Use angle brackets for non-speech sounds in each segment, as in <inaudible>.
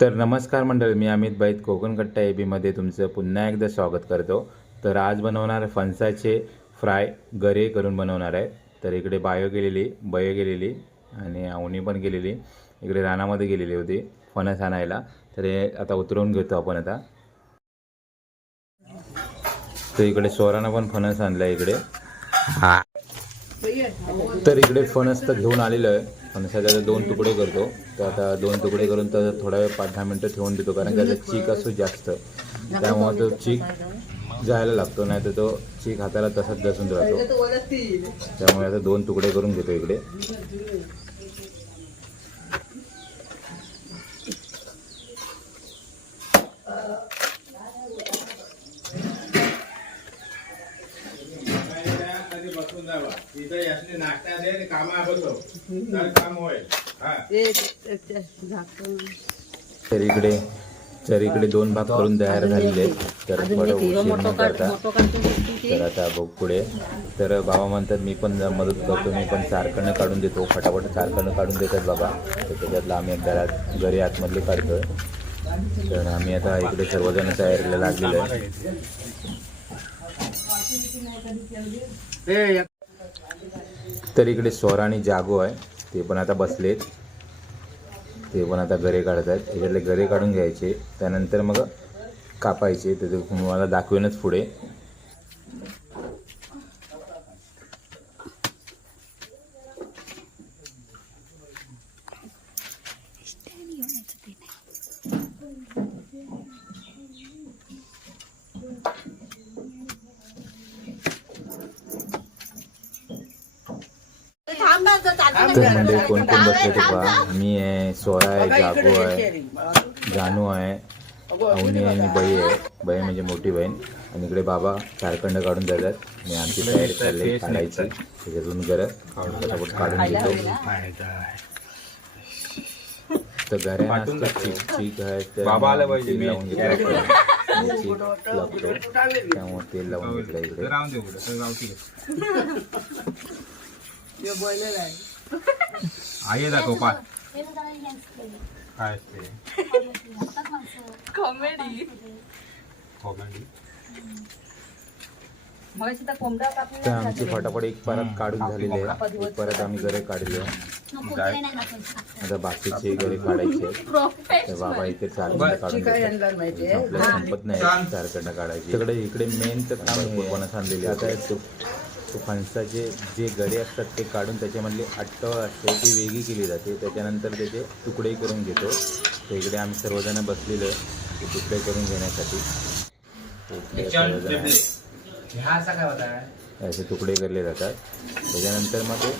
तर नमस्कार मंडळ मी अमित बाईत कोकण कट्टा ए बीमध्ये तुमचं पुन्हा एकदा स्वागत करतो. तर आज बनवणार फणसाचे फ्राय गरे करून बनवणार आहे. तर इकडे बायो गेलेली बयो गेलेली आणि आवणी पण गेलेली. इकडे रानामध्ये गेलेली होती फणस आणायला. तर हे आता उतरवून घेतो आपण आता. तर इकडे सोरानं पण फणस आणला इकडे. तर इकडे फणस तर घेऊन आलेलं आहे. फणसाचे आता दोन तुकडे करतो. तर आता दोन तुकडे करून तर थोडा वेळ पाच दहा मिनटं ठेवून देतो कारण त्याचा चीक असतो जास्त. त्यामुळे तो चीक जायला लागतो नाही तर तो चीक हाताला तसाच बसून राहतो. त्यामुळे आता दोन तुकडे करून घेतो इकडे. तर इकडे तर इकडे दोन भाग करून तयार झालेले आहेत. तर थोडं उशीर न करता तर आता बघ पुढे. तर बाबा म्हणतात मी पण मदत करतो. मी पण चारकडनं काढून देतो. फटाफट चारकडनं काढून देतात बाबा. तर त्याच्यातलं आम्ही घरात घरी आतमधले काढतोय तर आम्ही आता इकडे सर्वजण तयारीला लागलेलो आहे तर इकडे स्वर आणि जागो आहे. ते पण आता बसलेत. ते पण आता गरे काढत आहेत त्याच्यातले गरे काढून घ्यायचे. त्यानंतर मग कापायचे. तर ते तुम्हाला दाखवेनच पुढे. तर म्हणजे कोण कोण बसले ते पहा. मी आहे सोळा आहे जागो आहे जानू आहे अवनी आहे आणि बाई आहे. बाई म्हणजे मोठी बहीण. आणि इकडे बाबा चारखंड काढून देतात. आणि आमची तयारी चालली काढायची. त्याच्यातून गरज फटाफट काढून घेतो. तर असतं चीक आहे तर बाबा आलं पाहिजे, मी. लावून घेतलं लागतो त्यामुळे तेल लावून घेतलं इकडे. <laughs> आई दाखव पाय काय असते. कॉमेडी कॉमेडी तर आमची फटाफट एक परत काढून झालेली आहे. एक परत आम्ही घरे काढले आता बाकीचे घरे काढायचे बाबा इथे चारकडे काढून देतात. आपल्याला संपत नाही. चारकडनं काढायचे. तिकडे इकडे मेन तर काम कोणास आणलेले आता तो तो फणसाचे जे गरे असतात ते काढून त्याच्यामधली अट्टळ असते ती वेगळी केली जाते. त्याच्यानंतर त्याचे तुकडे करून घेतो. तर इकडे आम्ही सर्वजण बसलेलो ते तुकडे करून घेण्यासाठी. सर्वजण. असे तुकडे करले जातात. त्याच्यानंतर मग ते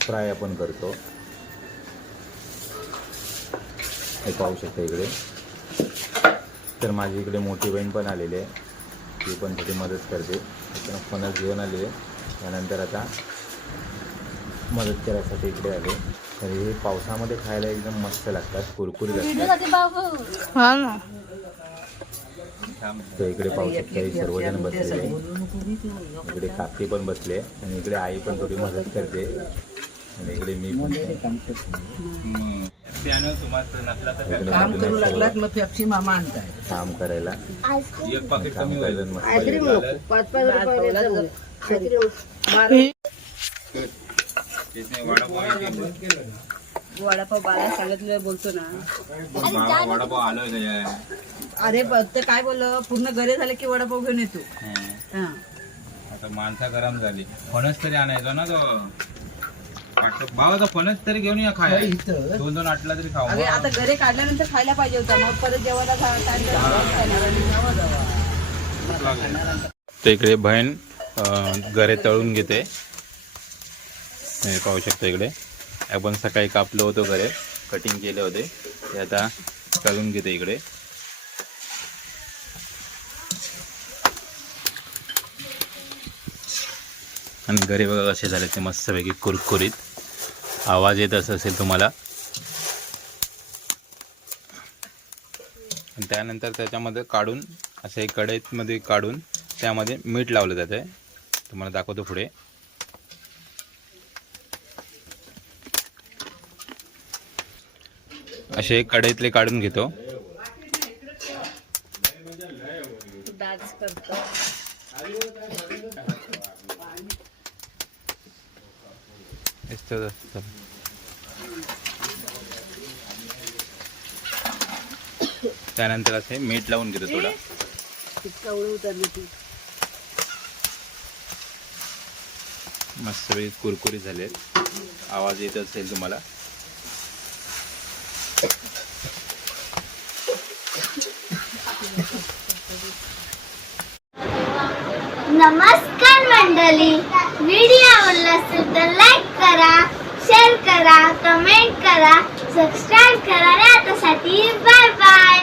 फ्राय आपण करतो. हे पाहू शकता इकडे. तर माझी इकडे मोठी बहीण पण आलेली आहे. ती पण थोडी मदत करते. पण फणस घेऊन आली. आहे त्यानंतर आता मदत करायसाठी इकडे आले. तर हे पावसामध्ये खायला एकदम मस्त लागतात कुरकुरीत असतात हा ना. तर इकडे पाहू शकता हे सर्वजण बसलेले. आहे. इकडे काकी पण बसले आणि इकडे आई पण थोडी मदत करते. आणि इकडे मी पण. काम करू लागलात मग पेप्सी मामा आणताय. काम करायला. एक पाकिट काम होईल. पाच पाच रुपये वडापाव बाळा सांगितलं बोलतो ना. बाबा वडापाव आलोय त्याच्या अरे ब- ते काय बोललं? पूर्ण घरे झाले की वडापाव घेऊन येतो. हा. आता माणसा गरम झाली. फणस तरी आणायचा ना तो. तो फणस तरी घेऊन या खाय इथं दोन दोन आटला तरी खाऊ अरे आता घरे काढल्यानंतर खायला पाहिजे होता मग परत जेवायला जा- काय करणार? तर इकडे बहीण अं, गरे तळून घेते हे पाहू शकता इकडे आपण सकाळी कापलं होतं गरे कटिंग केले होते ते आता तळून घेते इकडे आणि घरी बघा कसे झाले ते मस्तपैकी कुरकुरीत. आवाज येत असं असेल तुम्हाला. त्यानंतर त्याच्यामध्ये काढून असे एक कढईमध्ये काढून त्यामध्ये मीठ लावलं जातं तुम्हाला दाखवतो पुढे. असे कढईतले काढून घेतो. करतो असतं असतं. त्यानंतर असे मीठ लावून घेतो थोडं. मस्त कुरकुरी झालेत. आवाज येत असेल तुम्हाला. नमस्कार मंडळी. व्हिडिओ आवडला असेल तर लाईक करा शेअर करा कमेंट करा सबस्क्राईब करा. यासाठी बाय बाय